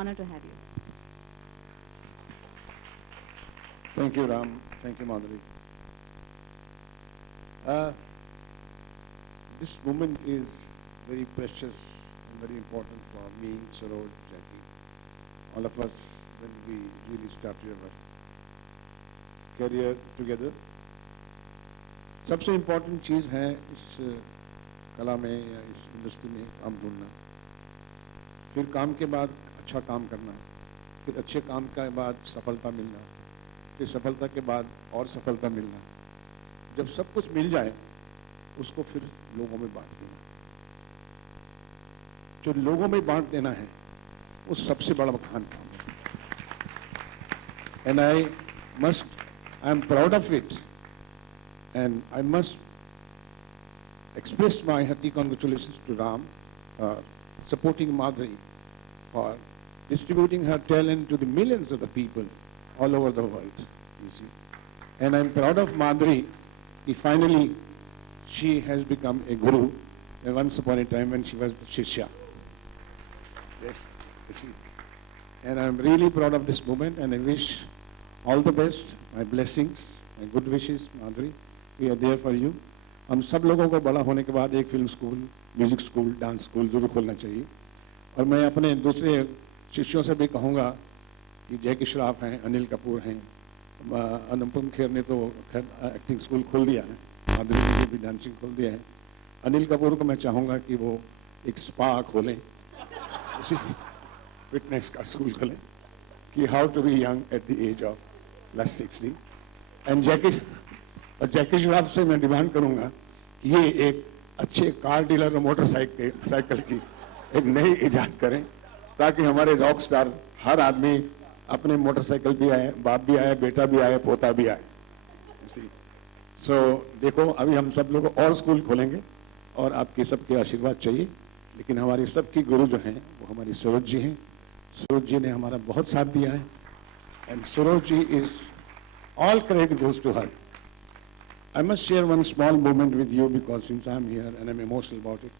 honor to have you. Thank you, Ram. Thank you, Madhuri. This moment is very precious and very important for me, Saroj, Jackie, all of us when we really started our career together. सबसे important चीज़ है इस कला में या इस industry में काम ढूंढना, फिर काम के बाद अच्छा काम करना, फिर अच्छे काम के बाद सफलता मिलना, फिर सफलता के बाद और सफलता मिलना। जब सब कुछ मिल जाए उसको फिर लोगों में बांट देना। जो लोगों में बांट देना है वो सबसे बड़ा महान काम है। And I am proud of it and I must express my hearty congratulations to Ram for supporting Madhuri, for distributing her talent to the millions of the people all over the world, you see. And I'm proud of Madhuri, finally she has become a guru once upon a time when she was Shishya. Yes, you see. And I'm really proud of this moment and I wish all the best, my blessings, my good wishes, Madhuri. We are there for you. हम सब लोगों को बड़ा होने के बाद एक film school, music school, dance school जरूर खोलना चाहिए। और मैं अपने दूसरे शिष्यों से भी कहूँगा कि जैकी श्रॉफ हैं, अनिल कपूर हैं, अनुपम खेर ने तो एक्टिंग स्कूल खोल दिया है, माधुरी ने भी डांसिंग खोल दिया है। अनिल कपूर को मैं चाहूँगा कि वो एक स्पा खोलें, उसी फिटनेस का स्कूल खोलें कि how to be young at the age of +60। And Jackie Shroff से मैं डिमांड करूंगा कि ये एक अच्छे कार डीलर और मोटरसाइकिल की एक नई इजाद करें ताकि हमारे रॉक स्टार हर आदमी अपने मोटरसाइकिल भी आए, बाप भी आए, बेटा भी आए, पोता भी आए। सो देखो अभी हम सब लोग और स्कूल खोलेंगे और आपके सबके आशीर्वाद चाहिए, लेकिन हमारे सबकी गुरु जो हैं वो हमारी सरोज जी हैं। सरोज जी ने हमारा बहुत साथ दिया है and Saroj ji is all credit goes to her. I must share one small moment with you because since I'm here and I'm emotional about it.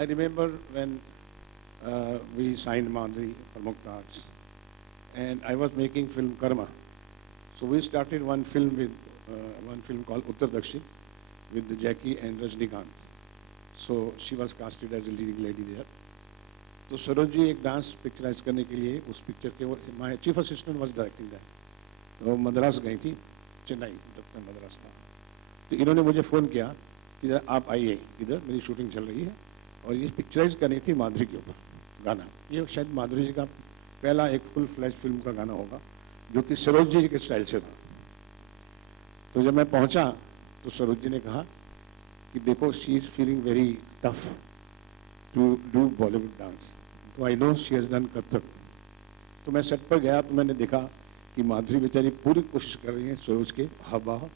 I remember when we signed Madhuri for Mukta Arts and I was making film Karma. So we started one film called Uttar Dakshin with Jackie and Rajnikant. So she was casted as a leading lady there. तो सरोज जी एक dance picturise करने के लिए उस picture के my chief assistant was directing that, तो मद्रास गई थी, चेन्नई डॉक्टर मद्रास था। तो इन्होंने मुझे फ़ोन किया कि आप आइए इधर, मेरी शूटिंग चल रही है और ये पिक्चराइज करनी थी माधुरी के ऊपर गाना। ये शायद माधुरी जी का पहला एक फुल फ्लैश फिल्म का गाना होगा जो कि सरोज जी के स्टाइल से था। तो जब मैं पहुंचा तो सरोज जी ने कहा कि देखो she is feeling very tough to do Bollywood dance, तो I know she has done Kathak. तो मैं सेट पर गया तो मैंने देखा कि माधुरी बेचारी पूरी कोशिश कर रही है सरोज के हाव भाव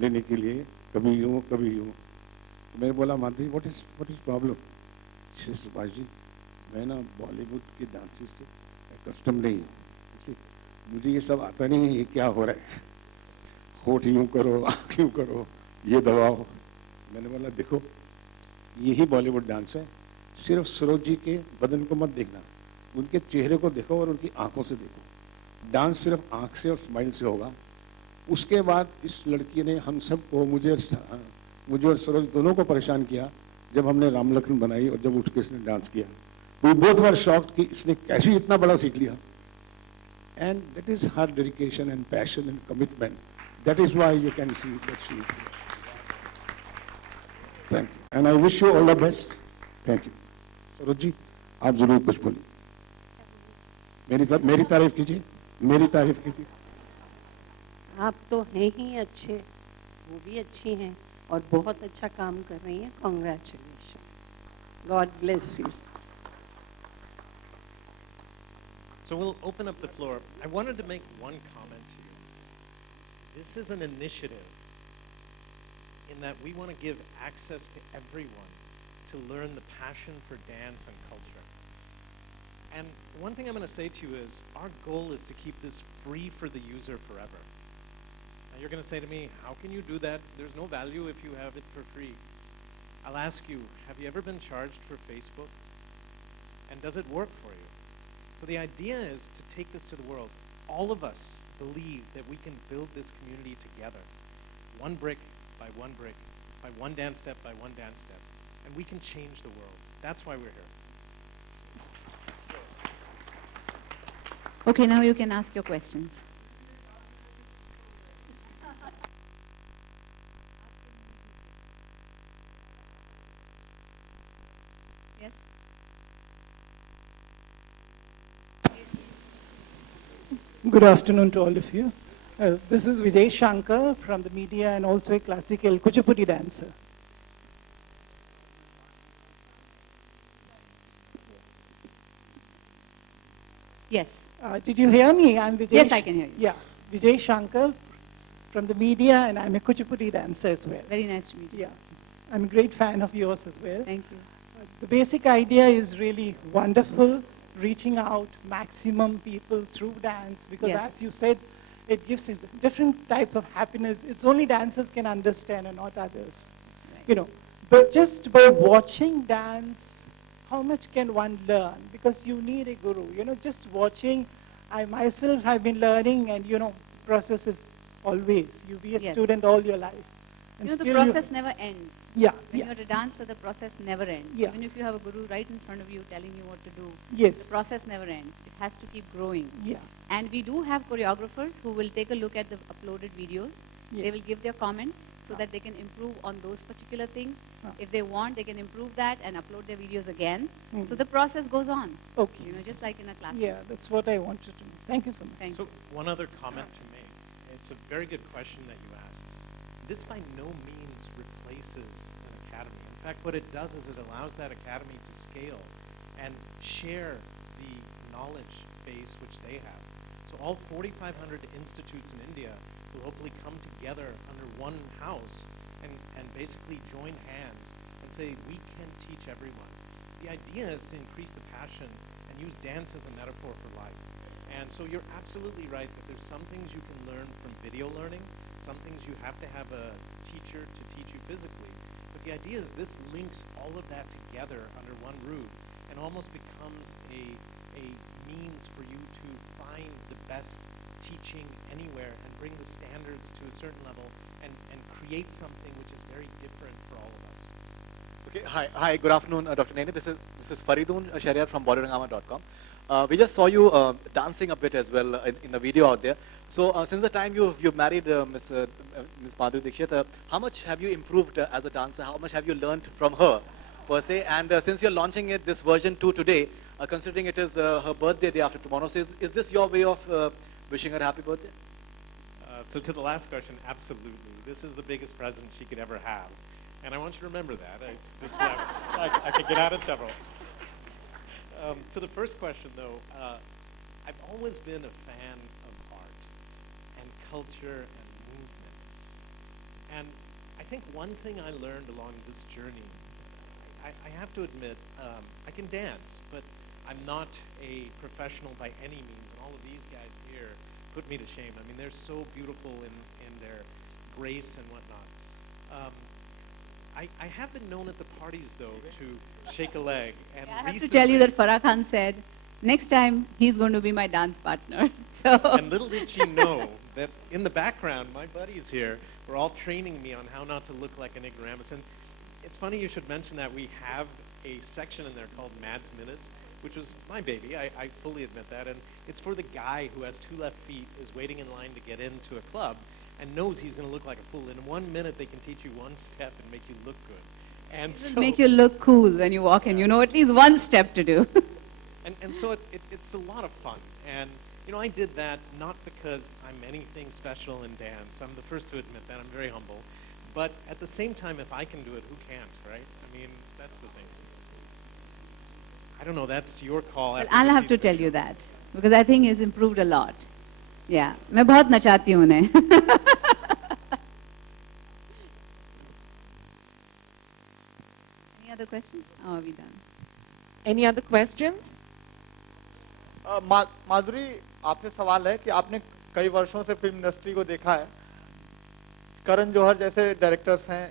लेने के लिए, कभी यूँ कभी यूँ। तो मैंने बोला माधुरी what is problem? Subhash ji मैं ना बॉलीवुड के डांसेस से कस्टम नहीं हूँ, मुझे ये सब आता नहीं है, ये क्या हो रहा है, होठ यूँ करो, आँख यूँ करो, ये दबाओ। मैंने बोला देखो यही बॉलीवुड डांस है, सिर्फ सरोज जी के बदन को मत देखना, उनके चेहरे को देखो और उनकी आंखों से देखो। डांस सिर्फ आंख से और स्माइल से होगा। उसके बाद इस लड़की ने हम सबको, मुझे और सरोज दोनों को परेशान किया जब हमने राम लखन बनाई और जब उठ के इसने डांस किया। वी बोथ वर शॉक्ड कि इसने कैसे इतना बड़ा सीख लिया। And that is her dedication and passion and commitment, that is why you can see that she is. Thank you and I wish you all the best. Thank you. Saroj ji आप जरूर कुछ बोलिए, मेरी तारीफ कीजिए, मेरी तारीफ कीजिए। आप तो हैं ही अच्छे, वो भी अच्छी हैं और बहुत अच्छा काम कर रही हैं। Congratulations, God bless you. So we'll open up the floor. I wanted to make one comment to you. This is an initiative in that we want to give access to everyone to learn the passion for dance and culture. And one thing I'm going to say to you is our goal is to keep this free for the user forever. Now you're going to say to me, how can you do that? There's no value if you have it for free. I'll ask you, have you ever been charged for Facebook? And does it work for you? So the idea is to take this to the world. All of us believe that we can build this community together, one brick by one brick, by one dance step by one dance step, and we can change the world. That's why we're here. Okay, now you can ask your questions. Yes? Good afternoon to all of you. This is Vijay Shankar from the media and also a classical Kuchipudi dancer. Yes. Did you hear me? I'm Vijay. Yes, I can hear you. Yeah, Vijay Shankar from the media, and I'm a Kuchipudi dancer as well. Very nice to meet you. Yeah, I'm a great fan of yours as well. Thank you. The basic idea is really wonderful, reaching out maximum people through dance, because Yes. as you said, it gives a different type of happiness. It's only dancers can understand and not others. Right. You know, but just by watching dance, how much can one learn? Because you need a guru. You know, just watching, I myself have been learning, and you know, process is always. You be a Yes. student all your life. And You know, the still process never ends. yeah, When yeah, you're a dancer, the process never ends. Yeah. Even if you have a guru right in front of you telling you what to do, the yes, process never ends. It has to keep growing. yeah, And we do have choreographers who will take a look at the uploaded videos. yeah. They will give their comments so that they can improve on those particular things. Ah. If they want, they can improve that and upload their videos again. Mm. So the process goes on, Okay. you know, just like in a classroom. Yeah, that's what I wanted to know. Thank you so much. Thank So you. one other comment to make. It's a very good question that you asked. This by no means replaces an academy. In fact, what it does is it allows that academy to scale and share the knowledge base which they have. So all 4,500 institutes in India will hopefully come together under one house and basically join hands and say, we can teach everyone. The idea is to increase the passion and use dance as a metaphor for life. And so you're absolutely right that there's some things you can learn from video learning, some things you have to have a teacher to teach you physically. But the idea is this links all of that together under one roof and almost becomes a means for you to find the best teaching anywhere and bring the standards to a certain level and create something which is very different for all of us. Okay, hi, good afternoon, Dr. Nene. This is Faridun Shariar from bodyrangama.com. We just saw you dancing a bit as well in the video out there. So since the time you married Ms. Madhuri Dixit, how much have you improved as a dancer? How much have you learned from her, per se? And since you're launching it, this version 2 today, considering it is her birthday day after tomorrow, so is this your way of wishing her happy birthday? So to the last question, absolutely. This is the biggest present she could ever have. And I want you to remember that. I could get out of trouble. To the first question, though, I've always been a fan of art and culture and movement. And I think one thing I learned along this journey, I have to admit, I can dance, but I'm not a professional by any means. And all of these guys here put me to shame. I mean, they're so beautiful in their grace and whatnot. I have been known at the parties, though, to shake a leg. And I have to recently, tell you that Farah Khan said, next time he's going to be my dance partner. So And little did she know that in the background, my buddies here were all training me on how not to look like an ignoramus. And it's funny you should mention that we have a section in there called Mads Minutes, which was my baby. I fully admit that. And it's for the guy who has 2 left feet, is waiting in line to get into a club, and knows he's going to look like a fool. In 1 minute, they can teach you 1 step and make you look good. And it so, will make you look cool when you walk in. You know at least one step to do. and so it's a lot of fun. And, you know, I did that not because I'm anything special in dance. I'm the first to admit that. I'm very humble. But at the same time, if I can do it, who can't, right? I mean, that's the thing. I don't know. That's your call. Well, after I'll you have see to the tell video. you that because I think he's improved a lot. Yeah, मैं बहुत नचाती हूँ उन्हें. Any other questions? Oh, are we done? Any other questions? माधुरी, आपसे सवाल है कि आपने कई वर्षों से फिल्म इंडस्ट्री को देखा है. करण जौहर जैसे डायरेक्टर्स हैं